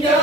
No.